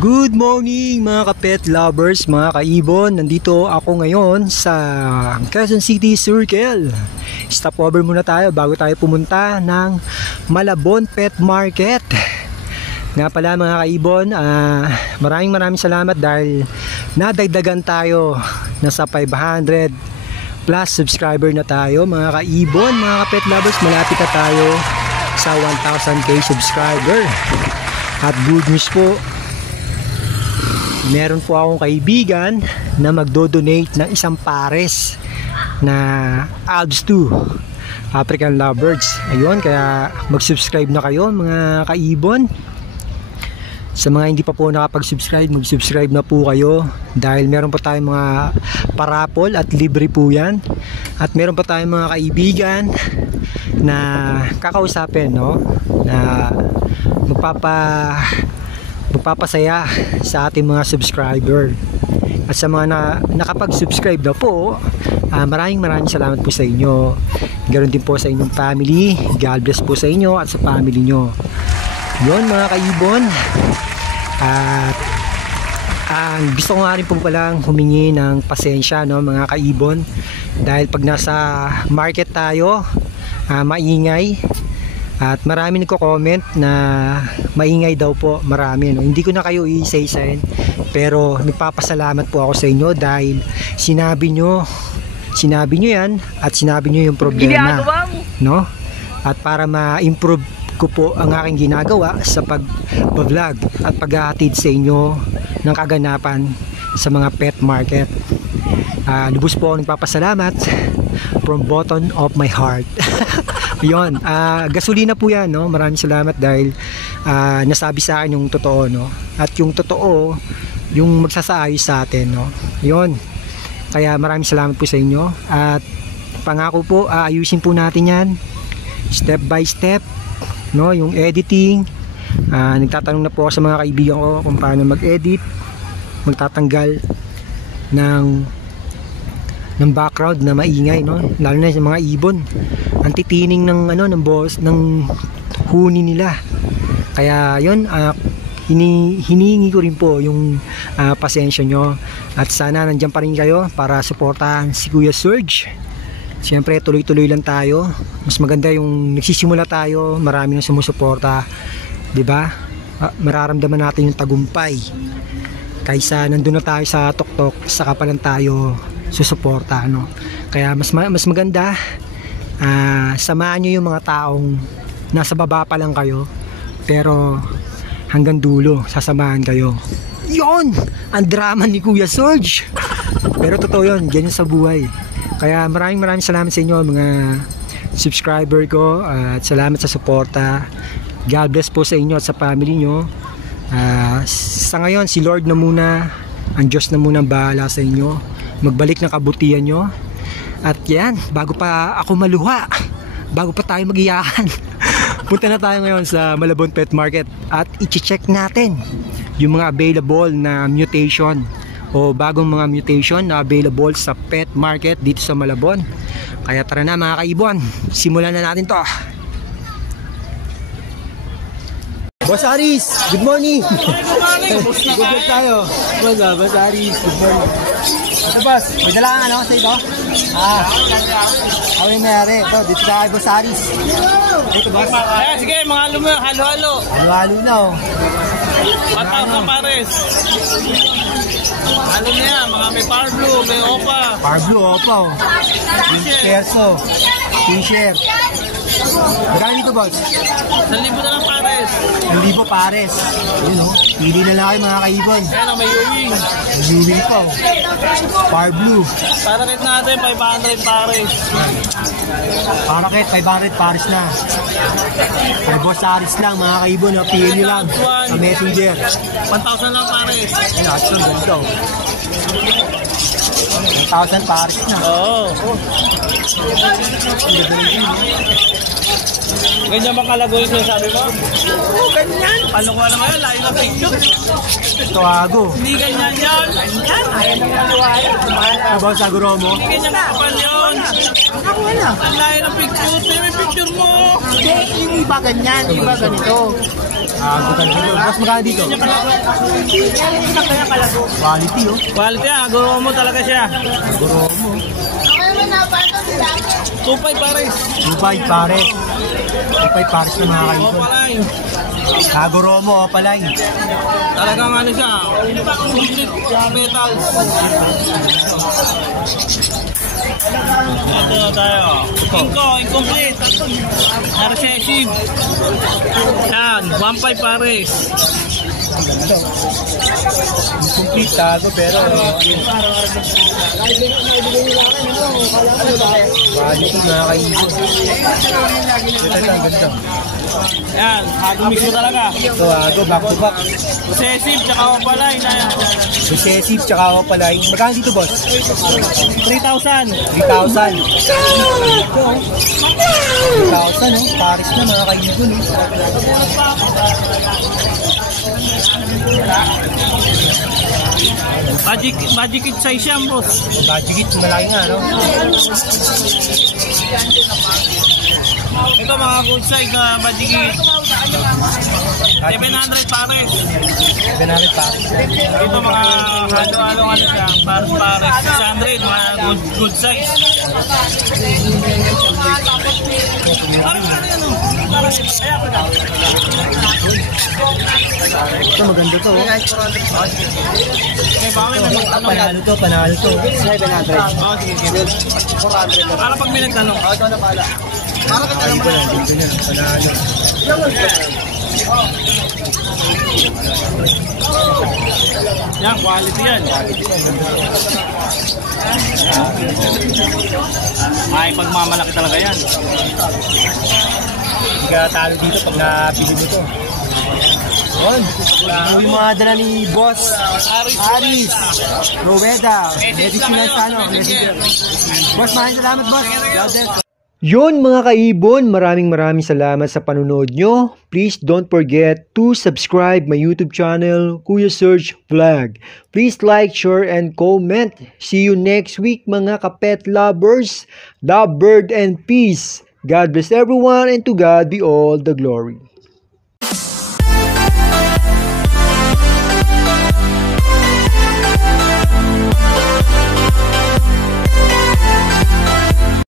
Good morning mga ka-pet lovers, mga kaibon. Nandito ako ngayon sa Quezon City Circle. Stopover muna tayo bago tayo pumunta ng Malabon Pet Market. Nga pala mga kaibon, maraming salamat dahil nadagdagan tayo. Nasa 500 plus subscriber na tayo mga kaibon. Mga ka-pet lovers, malapit na tayo sa 1,000k subscriber. At good news po, meron po akong kaibigan na magdo-donate ng isang pares na Alps 2 African Lovebirds. Ayun, kaya mag-subscribe na kayo mga kaibon. Sa mga hindi pa po nakapag-subscribe, mag-subscribe na po kayo dahil meron pa tayong mga parapol at libre po yan. At meron pa tayong mga kaibigan na kakausapin, no? Na magpapasaya sa ating mga subscriber. At sa mga nakapag-subscribe na po, maraming salamat po sa inyo. Ganoon din po sa inyong family. God bless po sa inyo at sa family nyo. Yun mga kaibon. At gusto ko nga rin po palang humingi ng pasensya, no, mga kaibon, dahil pag nasa market tayo, maingay. At marami nagko-comment na maingay daw po, marami, no? Hindi ko na kayo i-say-sign, pero nagpapasalamat po ako sa inyo dahil sinabi nyo yan at sinabi nyo yung problema, no? At para ma-improve ko po ang aking ginagawa sa pag-vlog at paghahatid sa inyo ng kaganapan sa mga pet market. Lubos po ako nagpapasalamat from bottom of my heart. Yun, gasolina po yan, no? Maraming salamat dahil nasabi sa akin yung totoo, no? At yung totoo, yung magsasaayos sa atin, no? Yun, kaya maraming salamat po sa inyo. At pangako po, ayusin po natin yan step by step, no? Yung editing, nagtatanong na po ako sa mga kaibigan ko kung paano mag-edit, magtatanggal ng background na maingay, no? Lalo na sa mga ibon, ang titining ng ng boss ng huni nila. Kaya yun, hinihingi ko rin po yung pasensya nyo at sana nandiyan pa rin kayo para suportahan si Kuya Serge. Siyempre tuloy-tuloy lang tayo. Mas maganda yung nagsisimula tayo, marami nang sumusuporta, 'di ba? Mararamdaman natin yung tagumpay kaysa nandun na tayo sa tuktok saka pa lang tayo susuporta, no? Kaya mas maganda, samahan nyo yung mga taong nasa baba pa lang kayo pero hanggang dulo sasamahan kayo. Yon, ang drama ni Kuya Serge. Pero totoo yun, ganyan sa buhay. Kaya maraming salamat sa inyo mga subscriber ko, at salamat sa suporta. God bless po sa inyo at sa family nyo. Sa ngayon si Lord na muna, ang Diyos na muna ang bahala sa inyo. Magbalik ng kabutihan nyo. At yan, bago pa ako maluha, bago pa tayo mag-iyakan, punta na tayo ngayon sa Malabon Pet Market at i-check natin yung mga available na mutation o bagong mga mutation na available sa pet market dito sa Malabon. Kaya tara na mga kaibon, simulan na natin to. Boss Aris, good morning. Good morning tayo. Boss Aris, good morning. Ito boss, may dala kang sa ito? Awin mayari. Ito, dito tayo Boss Aris. Ito boss. Sige, mga halo-halo. Halo-halo na, oh. 1,000 pares. Halo na yan, mga may Power Blue, may Opa. Power Blue, Opa, oh. Perso, T-shirt. Magkano dito boss? 1,000 na lang pares. 1,000 pares. Yun, oh. Pili na lang kayo mga kaibon. Ayan, may U-wing. May U-wing pa, oh. Power Blue. Parakit natin, 500 pares. Parakit, 500 pares na. Kay Boss Aris lang mga kaibon, oh. Pili nyo lang sa Messenger. 1,000 lang pares. Ayan, so ganito. 1,000 pares na. Oo. Ganyan ba kalago yung sinasabi mo? Oo, ganyan. Ano ko naman yan? Layo na picture. Tawago. Hindi ganyan yan. Ganyan. Ayaw na maniwala. Aba, saguro mo? Hindi ganyan kapal yun. Ako wala. Ang layo ng picture. May picture mo. Hindi, yung iba ganyan, iba ganito. Tawago talaga yun. Boss, magkano dito? Yan yung isa kaya kalago. Quality, oh. Quality ah. Guro mo talaga siya. Saguro mo. 2.5 pares. Dubai, pare. Dubai, pares na mga O kaibon. palay. Saguro mo, palay. Talagang ano siya. Complete metals. Ito na tayo. Inko, incomplete. Recessive. Yan, 1.5 pares. Complete tago, pero quality mga kaibon. Ito, ganda. Yan, mix mo talaga. Tawago, back to back. Recessive, tsaka opalay. Recessive, tsaka opalay. Magkano dito, boss? 3,000. 3,000. 3,000, oh. Paris na mga kaibon, oh. Magic kit size yan, boss. Budget, malaki nga, no? Ito mga good size na magic kit. 700 pares. Ganamit pa. Ito mga halo-halo ano siya, pares. 600, mga good size. Ito, maganda to, oh. Okay, baka may magtanong. Panalo to, panalo to. 700. Oh, sige, sige. 400. Para pag may nagtanong. Ito na pala. Para pag Ayun pa lang, dito na, panalo. yan, quality yan. Ay, pagmamalaki talaga yan. Hindi ka talo dito pag napili mo to. Yun. Yung mga dala ni Boss Aris Rueda. Medicinal sa ano. Boss, maraming salamat, Boss. God bless. Yun mga kaibon, maraming salamat sa panunod nyo. Please don't forget to subscribe my YouTube channel, Kuya Serge Vlog. Please like, share, and comment. See you next week mga kapet lovers. Love, bird, and peace. God bless everyone, and to God be all the glory.